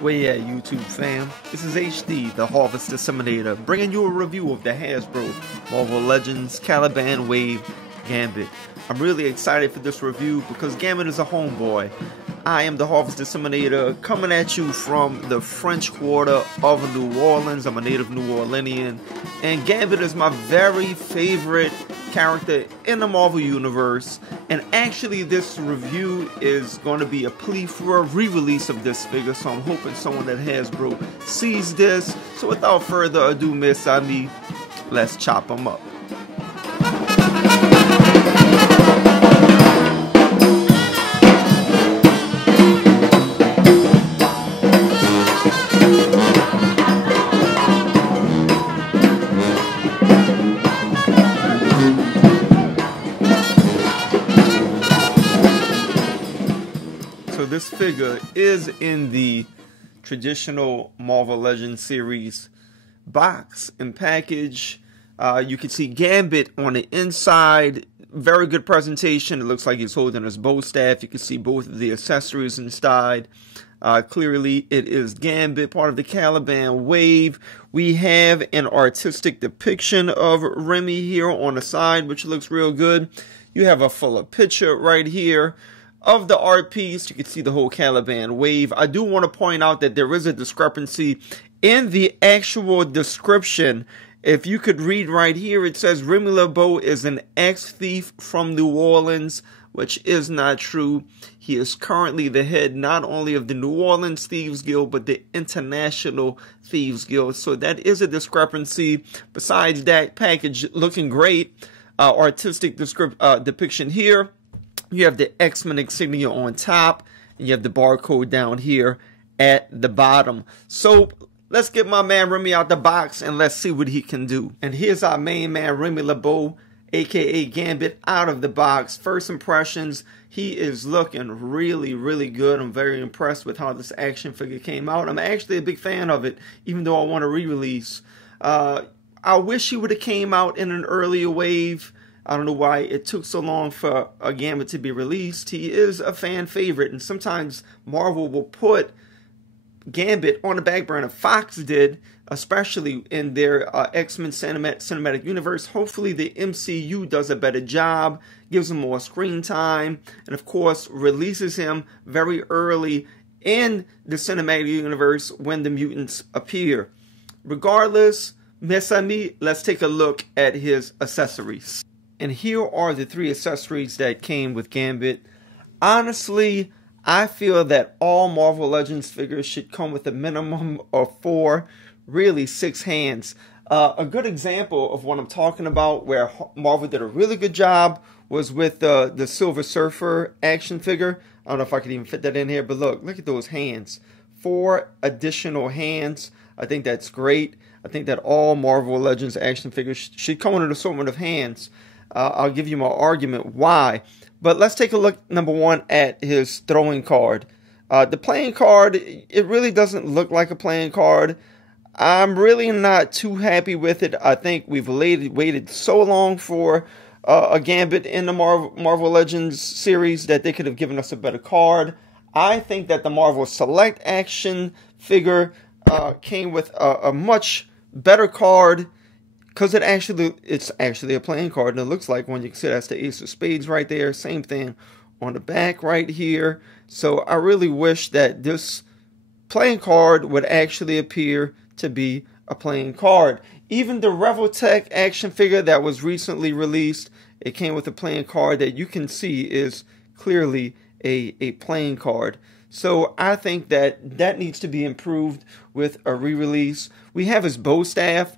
Where you at, YouTube fam? This is HD, the Harvest Disseminator, bringing you a review of the Hasbro Marvel Legends Caliban Wave Gambit. I'm really excited for this review because Gambit is a homeboy. I am the Harvest Disseminator, coming at you from the French Quarter of New Orleans. I'm a native New Orleanian, and Gambit is my very favorite character in the Marvel Universe. And actually, this review is going to be a plea for a re-release of this figure, so I'm hoping someone at Hasbro sees this. So without further ado, Miss Ami, let's chop them up. So this figure is in the traditional Marvel Legends series box and package. You can see Gambit on the inside. Very good presentation. It looks like he's holding his bow staff. You can see both of the accessories inside. Clearly it is Gambit, part of the Caliban wave. We have an artistic depiction of Remy here on the side, which looks real good. You have a fuller picture right here of the art piece. You can see the whole Caliban wave. I do want to point out that there is a discrepancy in the actual description. If you could read right here, it says Remy LeBeau is an ex-thief from New Orleans, which is not true. He is currently the head not only of the New Orleans Thieves Guild, but the International Thieves Guild. So that is a discrepancy. Besides that, package looking great. Artistic depiction here. You have the X-Men insignia on top, and you have the barcode down here at the bottom. So let's get my man Remy out the box and let's see what he can do. And here's our main man Remy LeBeau, aka Gambit, out of the box. First impressions, he is looking really good. I'm very impressed with how this action figure came out. I'm actually a big fan of it, even though I want a re-release. I wish he would have came out in an earlier wave. I don't know why it took so long for a Gambit to be released. He is a fan favorite, and sometimes Marvel will put Gambit on the back burner. Fox did, especially in their X-Men cinematic universe. Hopefully the MCU does a better job, gives him more screen time, and of course releases him very early in the cinematic universe when the mutants appear. Regardless, Miss Ami, let's take a look at his accessories. And here are the three accessories that came with Gambit. Honestly, I feel that all Marvel Legends figures should come with a minimum of 4, really 6 hands. A good example of what I'm talking about, where Marvel did a really good job, was with the Silver Surfer action figure. I don't know if I could even fit that in here, but look at those hands. 4 additional hands. I think that's great. I think that all Marvel Legends action figures should come with an assortment of hands. I'll give you my argument why. But let's take a look, number one, at his throwing card. The playing card, it really doesn't look like a playing card. I'm really not too happy with it. I think we've waited so long for a Gambit in the Marvel Legends series that they could have given us a better card. I think that the Marvel Select action figure came with a much better card, because it's actually a playing card, and it looks like one. You can see that's the Ace of Spades right there. Same thing on the back right here. So I really wish that this playing card would actually appear to be a playing card. Even the Revoltech action figure that was recently released, it came with a playing card that you can see is clearly a playing card. So I think that needs to be improved with a re-release. We have his bow staff.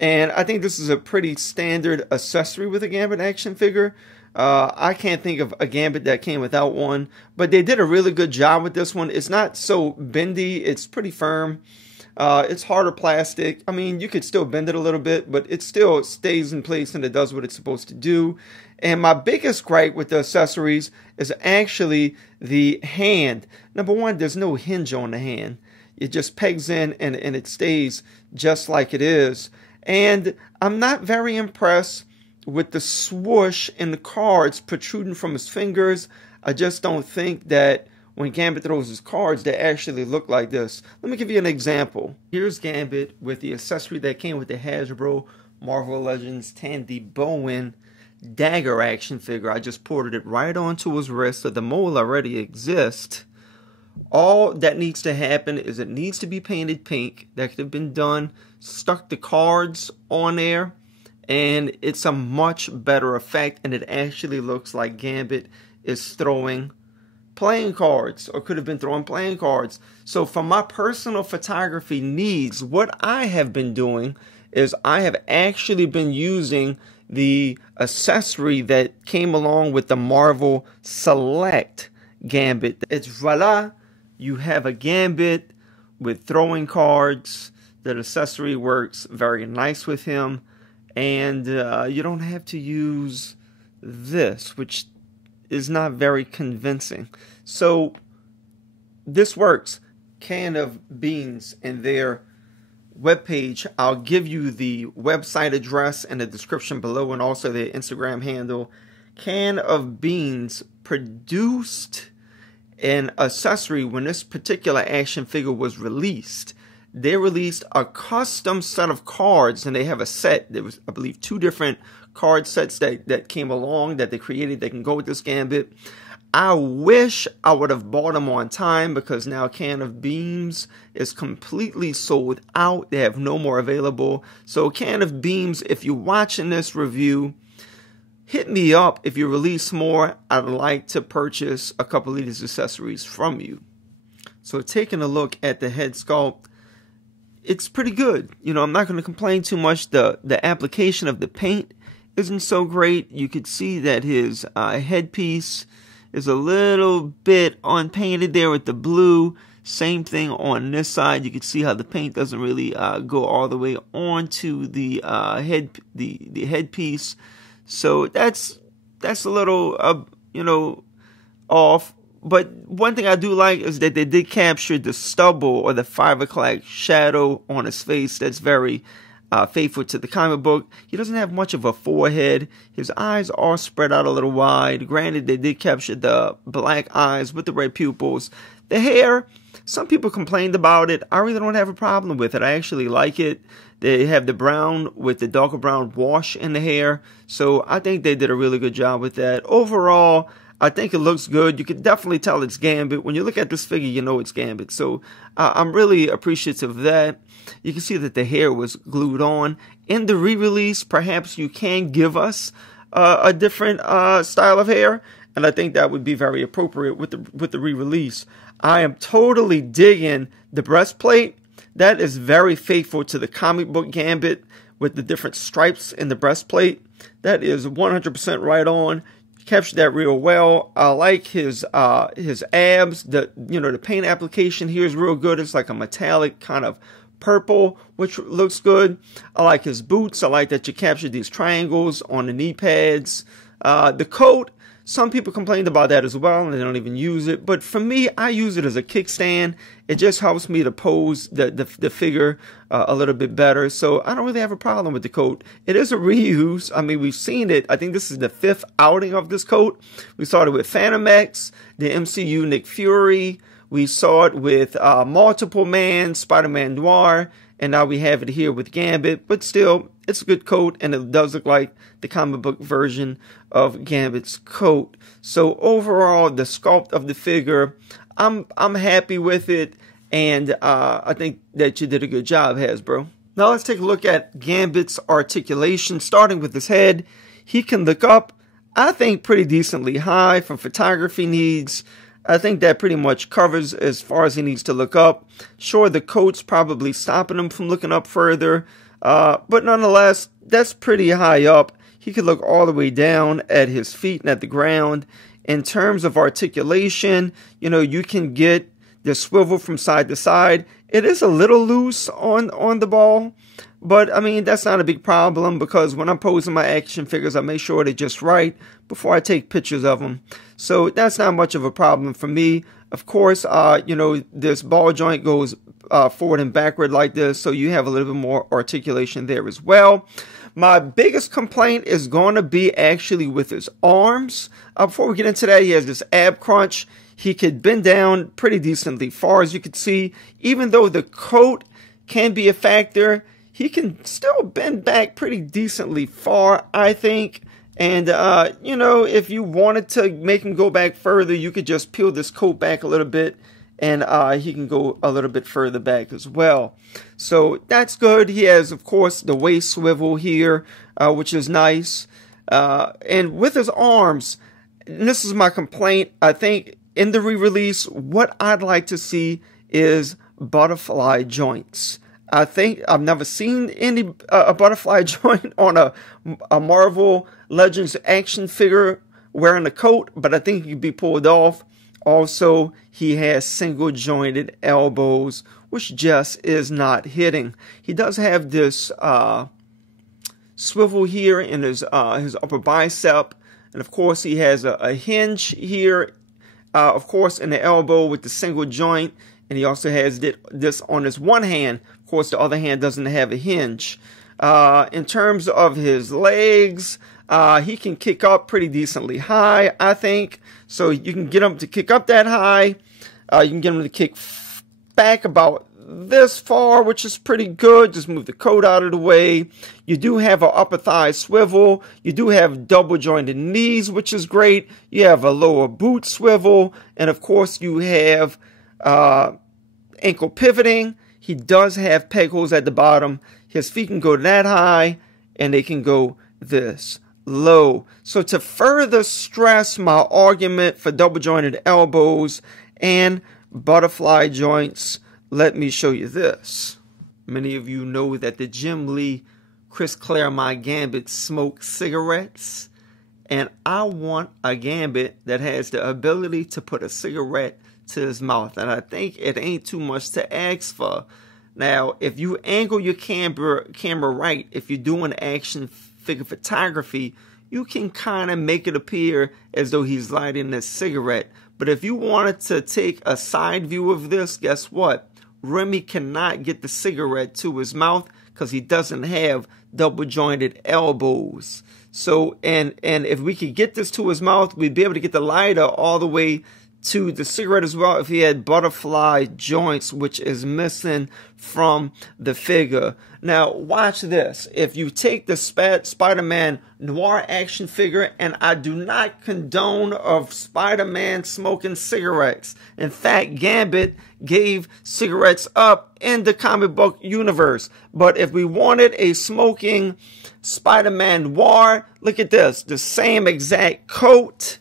And I think this is a pretty standard accessory with a Gambit action figure. I can't think of a Gambit that came without one. But they did a really good job with this one. It's not so bendy. It's pretty firm. It's harder plastic. I mean, you could still bend it a little bit, but it still stays in place and it does what it's supposed to do. And my biggest gripe with the accessories is actually the hand. Number one, there's no hinge on the hand. It just pegs in and it stays just like it is. And I'm not very impressed with the swoosh and the cards protruding from his fingers. I just don't think that when Gambit throws his cards, they actually look like this. Let me give you an example. Here's Gambit with the accessory that came with the Hasbro Marvel Legends Tandy Bowen dagger action figure. I just ported it right onto his wrist, so the mold already exists. All that needs to happen is it needs to be painted pink. That could have been done. Stuck the cards on there, and it's a much better effect, and it actually looks like Gambit is throwing playing cards, or could have been throwing playing cards. So for my personal photography needs, what I have been doing is I have actually been using the accessory that came along with the Marvel Select Gambit. It's voila, you have a Gambit with throwing cards. That accessory works very nice with him, and you don't have to use this, which is not very convincing. So this works. Can of Beans and their webpage. I'll give you the website address in the description below, and also their Instagram handle. Can of Beans produced an accessory when this particular action figure was released. They released a custom set of cards, and they have a set. There was, I believe, 2 different card sets that came along that they created that can go with this Gambit. I wish I would have bought them on time, because now Can of Beans is completely sold out. They have no more available. So Can of Beans, if you're watching this review, hit me up. If you release more, I'd like to purchase a couple of these accessories from you. So taking a look at the head sculpt, it's pretty good. You know, I'm not going to complain too much. The application of the paint isn't so great. You could see that his headpiece is a little bit unpainted there with the blue. Same thing on this side. You can see how the paint doesn't really go all the way onto the headpiece. So that's a little you know, off. But one thing I do like is that they did capture the stubble or the 5 o'clock shadow on his face. That's very faithful to the comic book. He doesn't have much of a forehead. His eyes are spread out a little wide. Granted, they did capture the black eyes with the red pupils. The hair, some people complained about it. I really don't have a problem with it. I actually like it. They have the brown with the darker brown wash in the hair. So I think they did a really good job with that. Overall, I think it looks good. You can definitely tell it's Gambit. When you look at this figure, you know it's Gambit. So I'm really appreciative of that. You can see that the hair was glued on. In the re-release, perhaps you can give us a different style of hair, and I think that would be very appropriate with the re-release. I am totally digging the breastplate. That is very faithful to the comic book Gambit with the different stripes in the breastplate. That is 100% right on. Captured that real well. I like his abs. The paint application here is real good. It's like a metallic kind of purple, which looks good. I like his boots. I like that you captured these triangles on the knee pads. The coat, some people complained about that as well, and they don't even use it. But for me, I use it as a kickstand. It just helps me to pose the figure a little bit better. So I don't really have a problem with the coat. It is a reuse. I mean, we've seen it. I think this is the 5th outing of this coat. We started with Phantom X, the MCU Nick Fury. We saw it with Multiple Man, Spider-Man Noir, and now we have it here with Gambit. But still, it's a good coat, and it does look like the comic book version of Gambit's coat. So overall, the sculpt of the figure, I'm happy with it, and I think that you did a good job, Hasbro. Now let's take a look at Gambit's articulation, starting with his head. He can look up, I think, pretty decently high for photography needs. I think that pretty much covers as far as he needs to look up. Sure, the coat's probably stopping him from looking up further, but nonetheless, that's pretty high up. He could look all the way down at his feet and at the ground. In terms of articulation, you can get the swivel from side to side. It is a little loose on the ball, but I mean, that's not a big problem, because when I'm posing my action figures, I make sure they're just right before I take pictures of them. So that's not much of a problem for me. Of course, this ball joint goes forward and backward like this, so you have a little bit more articulation there as well. My biggest complaint is going to be actually with his arms. Before we get into that, he has this ab crunch. He could bend down pretty decently far, as you can see. Even though the coat can be a factor, he can still bend back pretty decently far, I think. And, you know, if you wanted to make him go back further, you could just peel this coat back a little bit, and he can go a little bit further back as well. So that's good. He has, of course, the waist swivel here, which is nice. And with his arms, and this is my complaint, I think in the re-release, what I'd like to see is butterfly joints. I think I've never seen any a butterfly joint on a Marvel Legends action figure wearing a coat, but I think it could be pulled off. Also, he has single jointed elbows, which just is not hitting. He does have this swivel here in his upper bicep, and of course he has a hinge here, of course in the elbow with the single joint, and he also has this on his one hand. Of course, the other hand doesn't have a hinge. In terms of his legs, he can kick up pretty decently high, I think. So you can get him to kick up that high. You can get him to kick back about this far, which is pretty good. Just move the coat out of the way. You do have an upper thigh swivel. You do have double jointed knees, which is great. You have a lower boot swivel. And of course, you have ankle pivoting. He does have peg holes at the bottom. His feet can go that high, and they can go this low. So to further stress my argument for double jointed elbows and butterfly joints, let me show you this. Many of you know that the Jim Lee Chris Claremont Gambit smoke cigarettes, and I want a Gambit that has the ability to put a cigarette to his mouth, and I think it ain't too much to ask for. Now, if you angle your camera right, if you're doing action figure photography, you can kind of make it appear as though he's lighting a cigarette. But if you wanted to take a side view of this, guess what? Remy cannot get the cigarette to his mouth because he doesn't have double jointed elbows. So, and if we could get this to his mouth, we'd be able to get the lighter all the way to the cigarette as well if he had butterfly joints, which is missing from the figure. Now, watch this. If you take the Spider-Man Noir action figure, and I do not condone of Spider-Man smoking cigarettes. In fact, Gambit gave cigarettes up in the comic book universe. But if we wanted a smoking Spider-Man Noir, look at this. The same exact coat.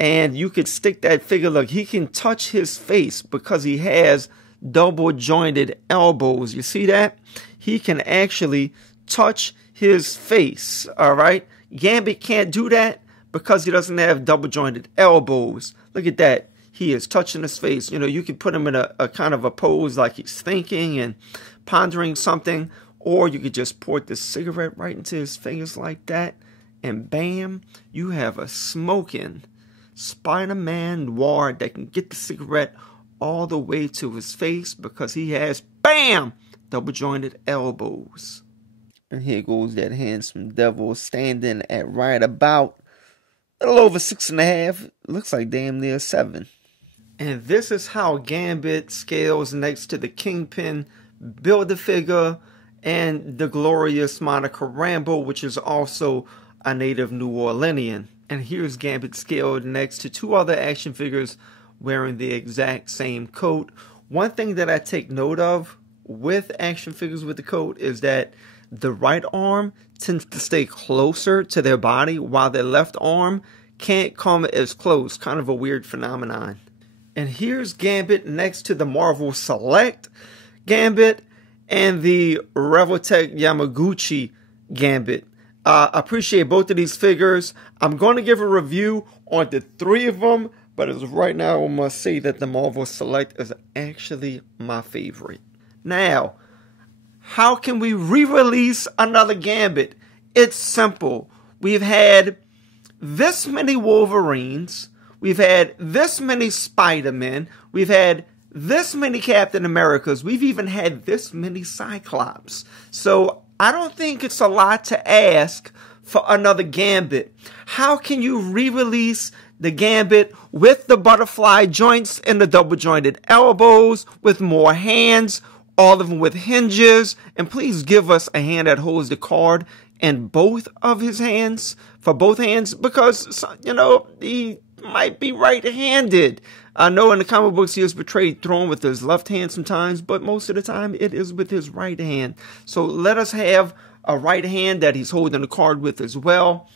And you could stick that figure, look, he can touch his face because he has double jointed elbows. You see that? He can actually touch his face, all right? Gambit can't do that because he doesn't have double jointed elbows. Look at that. He is touching his face. You know, you can put him in a kind of a pose like he's thinking and pondering something, or you could just pour the cigarette right into his fingers like that, and bam, you have a smoking Spider-Man Noir that can get the cigarette all the way to his face because he has, bam, double jointed elbows. And here goes that handsome devil standing at right about a little over 6.5. Looks like damn near 7. And this is how Gambit scales next to the Kingpin Build-A-Figure and the glorious Monica Rambeau, which is also a native New Orleanian. And here's Gambit scaled next to two other action figures wearing the exact same coat. One thing that I take note of with action figures with the coat is that the right arm tends to stay closer to their body while their left arm can't come as close. Kind of a weird phenomenon. And here's Gambit next to the Marvel Select Gambit and the Revoltech Yamaguchi Gambit. I appreciate both of these figures. I'm going to give a review on the 3 of them, but as of right now, I must say that the Marvel Select is actually my favorite. Now, how can we re-release another Gambit? It's simple. We've had this many Wolverines. We've had this many Spider-Men. We've had this many Captain Americas. We've even had this many Cyclops. So I don't think it's a lot to ask for another Gambit. How can you re-release the Gambit with the butterfly joints and the double jointed elbows, with more hands, all of them with hinges. And please give us a hand that holds the card in both of his hands, for both hands, because, you know, he might be right-handed. I know in the comic books he is portrayed throwing with his left hand sometimes, but most of the time it is with his right hand. So let us have a right hand that he's holding the card with as well.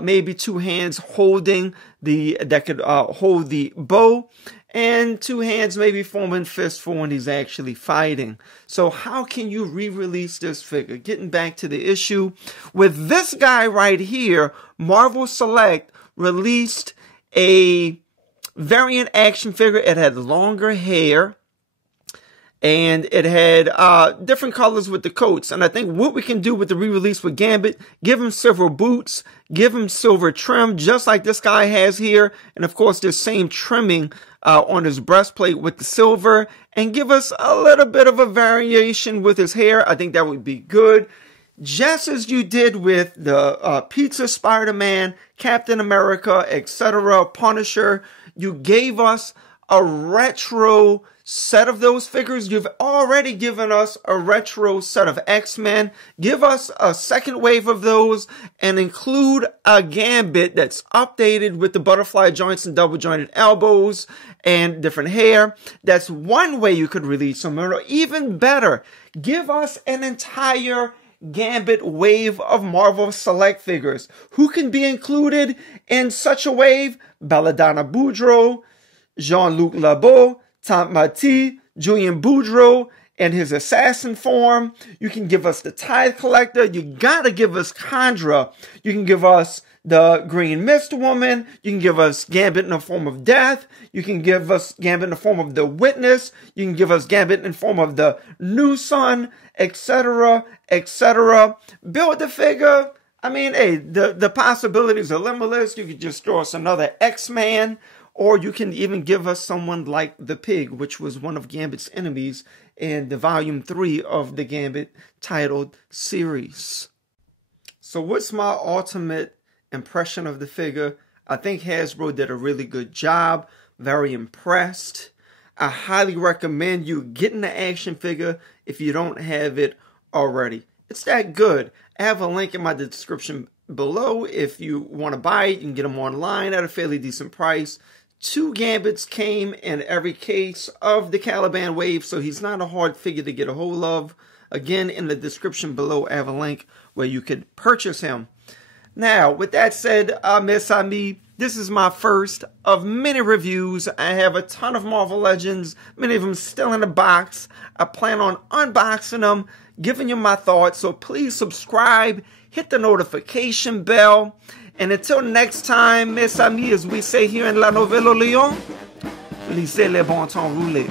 Maybe two hands holding that could hold the bow, and two hands maybe forming fists for when he's actually fighting. So how can you re-release this figure? Getting back to the issue, with this guy right here, Marvel Select released a variant action figure. It had longer hair, and it had different colors with the coats. And I think what we can do with the re-release with Gambit, give him silver boots, give him silver trim, just like this guy has here. And of course, this same trimming on his breastplate with the silver, and give us a little bit of a variation with his hair. I think that would be good. Just as you did with the Pizza Spider-Man, Captain America, etc., Punisher, you gave us a retro set of those figures. You've already given us a retro set of X-Men. Give us a second wave of those and include a Gambit that's updated with the butterfly joints and double jointed elbows and different hair. That's one way you could release them. Or even better, give us an entire Gambit wave of Marvel Select figures. Who can be included in such a wave? Belladonna Boudreaux, Jean-Luc Labeau, Tom Mati, Julian Boudreaux, and his assassin form. You can give us the Tithe Collector. You gotta give us Chandra. You can give us the Green Mist Woman. You can give us Gambit in the form of Death. You can give us Gambit in the form of the Witness. You can give us Gambit in the form of the New Sun, etc., etc. Build the figure. I mean, hey, the possibilities are limitless. You could just throw us another X-Man, or you can even give us someone like the Pig, which was one of Gambit's enemies in the Volume 3 of the Gambit titled series. So what's my ultimate impression of the figure? I think Hasbro did a really good job. Very impressed. I highly recommend you getting the action figure if you don't have it already. It's that good. I have a link in my description below. If you want to buy it, you can get them online at a fairly decent price. 2 Gambits came in every case of the Caliban wave, so he's not a hard figure to get a hold of. Again, in the description below, I have a link where you could purchase him. Now, with that said, mes amis, this is my first of many reviews. I have a ton of Marvel Legends, many of them still in the box. I plan on unboxing them, giving you my thoughts, so please subscribe, hit the notification bell. And until next time, mes amis, as we say here in La Nouvelle Orléans, lisez les bon temps roulés.